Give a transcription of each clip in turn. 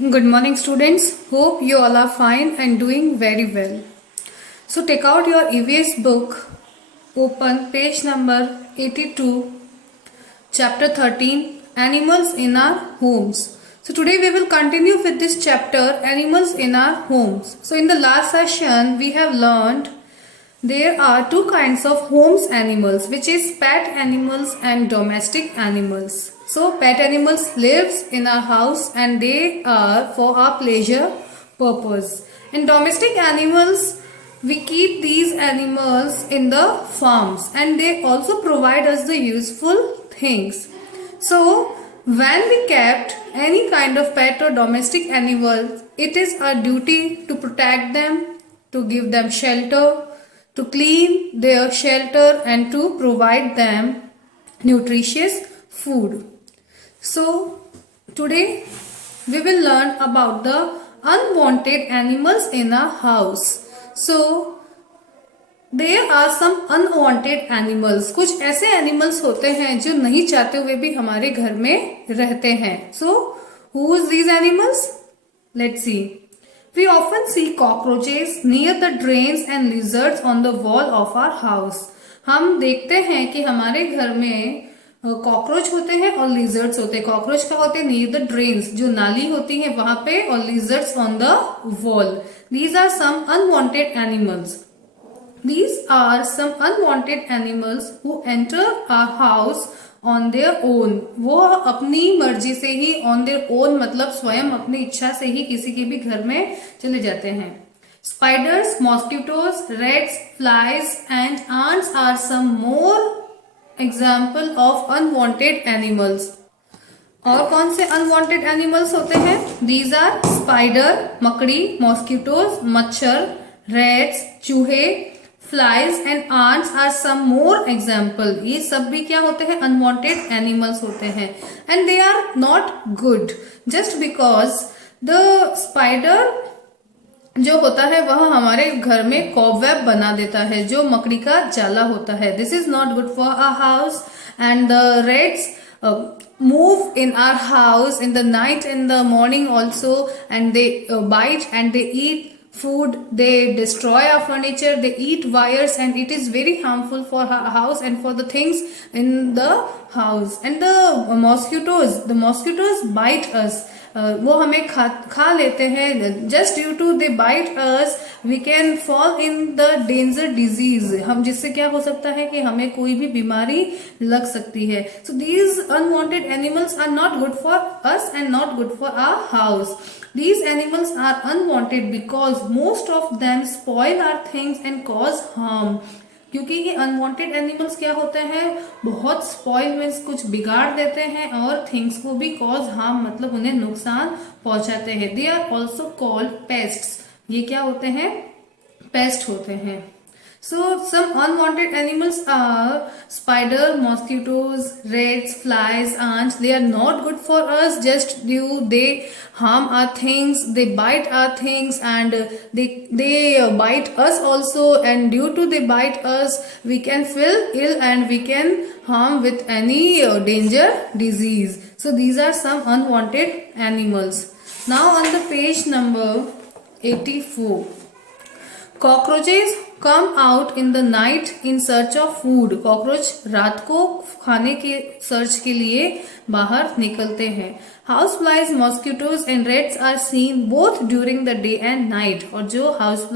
Good morning, students. Hope you all are fine and doing very well. So, take out your EVS book, open page number 82, chapter 13, Animals in Our Homes. So, today we will continue with this chapter, Animals in Our Homes. So, in the last session, we have learned there are two kinds of homes animals, which is pet animals and domestic animals. So pet animals lives in our house and they are for our pleasure purpose. And domestic animals, we keep these animals in the farms and they also provide us the useful things. So when we kept any kind of pet or domestic animal, it is our duty to protect them, to give them shelter, to clean their shelter and to provide them nutritious food. So today we will learn about the unwanted animals in a house. So there are some unwanted animals. कुछ ऐसे animals होते हैं जो नहीं चाहते हुए भी हमारे घर में रहते हैं. So who is these animals? Let's see. We often see cockroaches near the drains and lizards on the wall of our house. हम देखते हैं कि हमारे घर में कॉकरोच होते हैं और लिजर्ड्स होते हैं. कॉकरोच का होते हैं नियर द ड्रेन्स, जो नाली होती है वहां पे, और lizards on the wall. These are some unwanted animals. These are some unwanted animals who enter our house on their own. वो अपनी मर्जी से ही, on their own मतलब स्वयं अपनी इच्छा से ही किसी के भी घर में चले जाते हैं. Spiders, mosquitoes, rats, flies and ants are some more example of unwanted animals. और कौन से अनवांटेड एनिमल्स होते हैं? These are spider, मकड़ी, mosquitoes, मच्छर, rats, चूहे, flies and ants are some more example. ये सब भी क्या होते हैं? अनवांटेड एनिमल्स होते हैं. And they are not good just because the spider जो होता है वह हमारे घर में कॉबवेब बना देता है, जो मकड़ी का जाला होता है. This is not good for our house. And the rats move in our house in the night and the morning also, and they bite and they eat food, they destroy our furniture, they eat wires, and it is very harmful for our house and for the things in the house. And the mosquitoes bite us. वो हमें खा लेते हैं. Just due to they bite us we can fall in the danger disease. हम जिससे क्या हो सकता है कि हमें कोई भी बीमारी लग सकती है. So these unwanted animals are not good for us and not good for our house. These animals are unwanted because most of them spoil our things and cause harm. क्योंकि ये अनवांटेड एनिमल्स क्या होते हैं? बहुत spoil means कुछ बिगाड़ देते हैं और थिंग्स को भी कॉज हार्म मतलब उन्हें नुकसान पहुंचाते हैं. They are also called pests. ये क्या होते हैं? पेस्ट होते हैं. So some unwanted animals are spider, mosquitoes, rats, flies, ants. They are not good for us. Just due they harm our things, they bite our things, and they bite us also. And due to they bite us, we can feel ill and we can harm with any danger disease. So these are some unwanted animals. Now on the page number 84. Cockroaches come out in the night in search of food. Cockroach रात को खाने के सर्च के लिए बाहर निकलते हैं. House flies, mosquitoes and rats are seen both during the day and night. और जो हाउस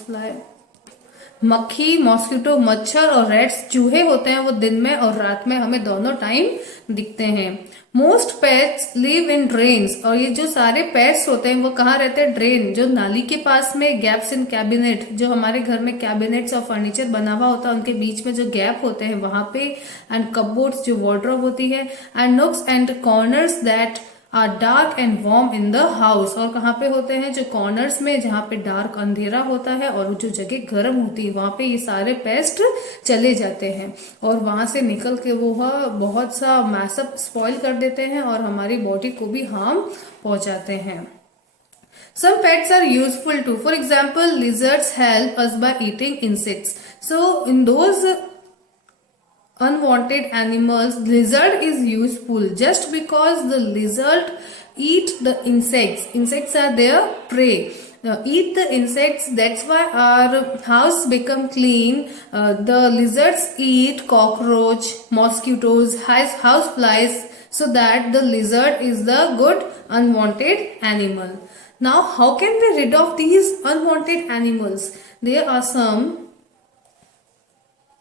फ्लाई मक्खी, मॉस्किटो, मच्छर और रेट्स चूहे होते हैं वो दिन में और रात में हमें दोनों टाइम दिखते हैं. Most pets live in drains. और ये जो सारे पेट्स होते हैं वो कहाँ रहते हैं? ड्रेन, जो नाली के पास में. गैप्स इन कैबिनेट, जो हमारे घर में कैबिनेट्स और फर्नीचर बना हुआ होता है उनके बीच में जो गैप होते हैं वहां पे. एंड कपबोर्ड्स, जो वार्डरोब होती है. And nooks and corners that are dark and warm in the house. और कहाँ पे होते हैं? जो कॉर्नर्स में, जहाँ पे डार्क अंधेरा होता है और जो जगह गर्म होती है वहां पे ये सारे पेस्ट चले जाते हैं और वहां से निकल के वो बहुत सा मैसअप स्पॉइल कर देते हैं और हमारी बॉडी को भी हार्म पहुंचाते हैं. Some pets are useful too. For example, lizards help us by eating insects. So in those unwanted animals. Lizard is useful just because the lizard eat the insects. Insects are their prey. Eat the insects, that's why our house become clean. The lizards eat cockroach, mosquitoes, house flies, so that the lizard is the good unwanted animal. Now how can we rid of these unwanted animals? There are some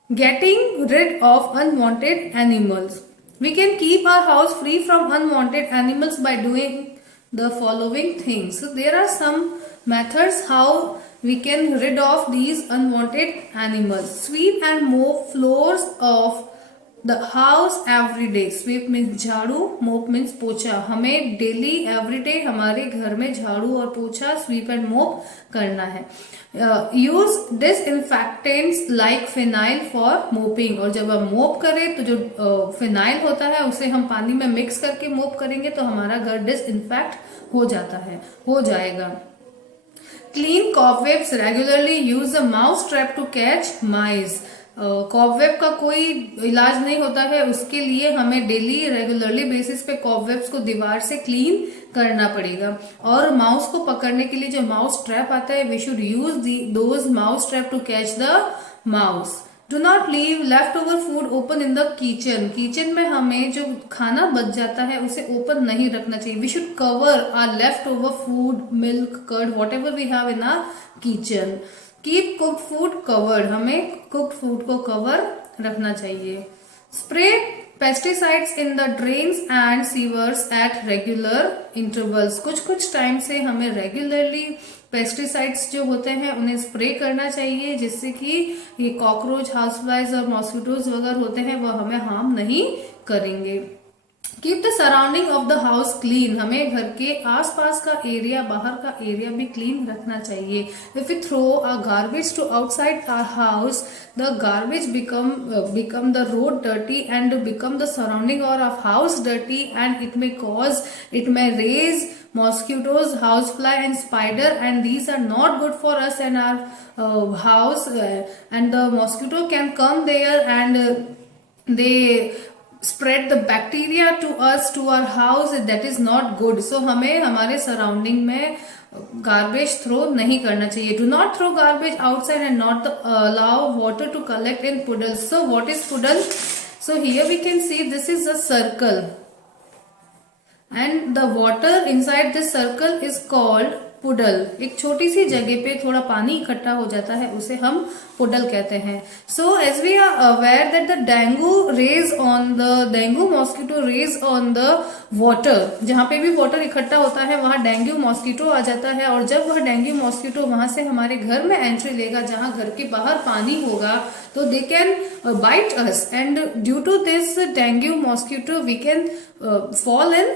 getting rid of unwanted animals. We can keep our house free from unwanted animals by doing the following things. So there are some methods how we can rid of these unwanted animals. Sweep and mop floors of the house every day. Sweep means झाड़ू, mop means पोछा. हमें daily every day हमारे घर में झाड़ू और पोछा, SVEEP and मोप करना है. Use disinfectants like phenyl for mopping. और जब हम मोप करें तो जो फिनाइल होता है उसे हम पानी में मिक्स करके मोप करेंगे तो हमारा घर डिसइंफेक्ट हो जाता है, हो जाएगा. Clean cobwebs regularly. Use a mouse trap to catch mice. Cobweb का कोई इलाज नहीं होता है, उसके लिए हमें डेली रेगुलरली बेसिस पे कॉबवेब्स को दीवार से क्लीन करना पड़ेगा. और माउस को पकड़ने के लिए जो माउस ट्रैप आता है, we should use those mouse trap to catch the mouse. Do not leave left over food open in the kitchen. Kitchen में हमें जो खाना बच जाता है उसे ओपन नहीं रखना चाहिए. We should cover our left over food, milk, curd, whatever we have in our kitchen. Keep cooked food covered. हमें कुक्ड फूड को कवर रखना चाहिए. Spray pesticides in the drains and sewers at regular intervals. कुछ कुछ टाइम से हमें regularly pesticides जो होते हैं उन्हें स्प्रे करना चाहिए, जिससे कि ये कॉकरोच, हाउस फ्लाइज और मॉस्किटोज वगैरह होते हैं वह हमें हार्म नहीं करेंगे. Keep the surrounding of the house clean. हमें घर के आसपास का एरिया, बाहर का एरिया भी क्लीन रखना चाहिए. If you throw a garbage to outside our house, the garbage become the road dirty and become the surrounding or of house dirty, and it may raise mosquitoes, housefly and spider, and these are not good for us and our house, and the mosquito can come there and they spread the bacteria to us, to our house. That is not good. So हमें हमारे सराउंडिंग में garbage throw नहीं करना चाहिए. Do not throw garbage outside and not allow water to collect in puddles. So what is puddle? So here we can see this is a circle and the water inside this circle is called poodle. एक छोटी सी जगह पे थोड़ा पानी इकट्ठा हो जाता है, उसे हम पुडल कहते हैं. So as we are aware that the dengue mosquito raise on the water. जहां पे भी वाटर इकट्ठा होता है वहां डेंगू मॉस्किटो आ जाता है, और जब वह डेंगू मॉस्किटो वहां से हमारे घर में एंट्री लेगा, जहां घर के बाहर पानी होगा, तो they can bite us, and due to this dengue mosquito we can fall in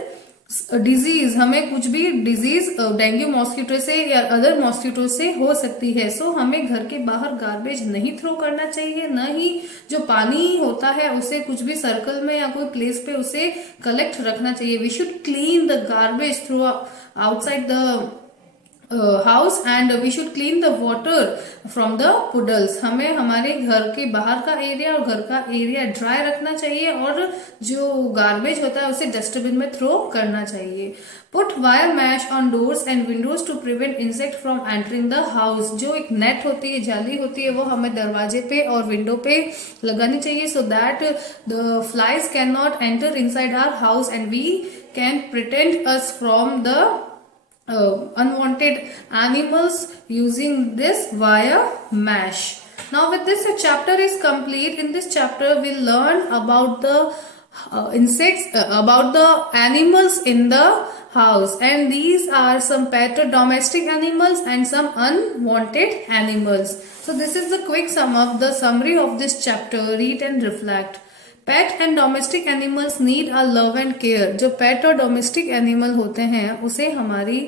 disease. हमें कुछ भी डिजीज डेंगू मॉस्किटो से या अदर मॉस्किटो से हो सकती है. सो हमें घर के बाहर गार्बेज नहीं थ्रो करना चाहिए, न ही जो पानी होता है उसे कुछ भी सर्कल में या कोई प्लेस पे उसे कलेक्ट रखना चाहिए. We should clean the garbage through outside the house and we should clean the water from the puddles. हमें हमारे घर के बाहर का एरिया और घर का एरिया ड्राई रखना चाहिए, और जो गार्बेज होता है उसे डस्टबिन में थ्रो करना चाहिए. Put wire mesh on doors and windows to prevent insect from entering the house. जो एक नेट होती है, जाली होती है, वो हमें दरवाजे पे और विंडो पे लगानी चाहिए, so that the flies can not enter inside our house and we can pretend us from the unwanted animals using this wire mesh. Now with this a chapter is complete. In this chapter we learn about the insects, about the animals in the house, and these are some pet or domestic animals and some unwanted animals. So this is the quick sum up, the summary of this chapter. Read and reflect. Pet and domestic animals need a love and care. जो पेट और domestic animal होते हैं उसे हमारी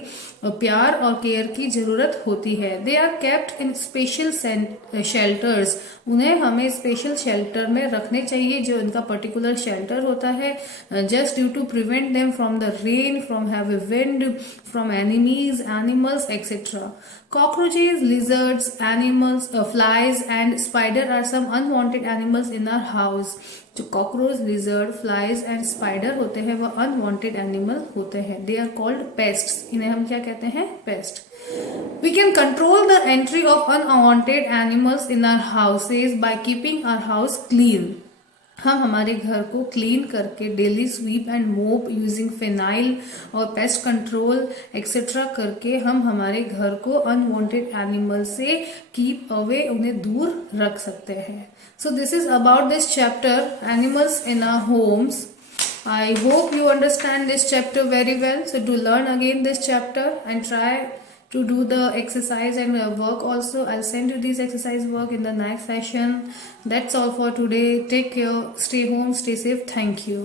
प्यार और केयर की जरूरत होती है। They are kept in special shelters. उन्हें हमें स्पेशल शेल्टर में रखने चाहिए, जो इनका पर्टिकुलर शेल्टर होता है, just due to prevent them from the rain, from heavy wind, from enemies, animals etcetera. Cockroaches, lizards, animals, flies and spider are some unwanted animals in our house. जो cockroach, lizard, flies and spider होते हैं वह unwanted animal होते हैं। They are called pests. इन्हें हम क्या कहते हैं? Pest. We can control the entry of unwanted animals in our houses by keeping our house clean. हम हमारे घर को क्लीन करके daily sweep and mop using phenyl और पेस्ट कंट्रोल एक्सेट्रा करके हम हमारे घर को अनवांटेड एनिमल से कीप अवे, उन्हें दूर रख सकते हैं। So this is about this chapter animals in our homes. I hope you understand this chapter very well. So to learn again this chapter and try to do the exercise and work also. I'll send you these exercise work in the next session. That's all for today. Take care. Stay home. Stay safe. Thank you.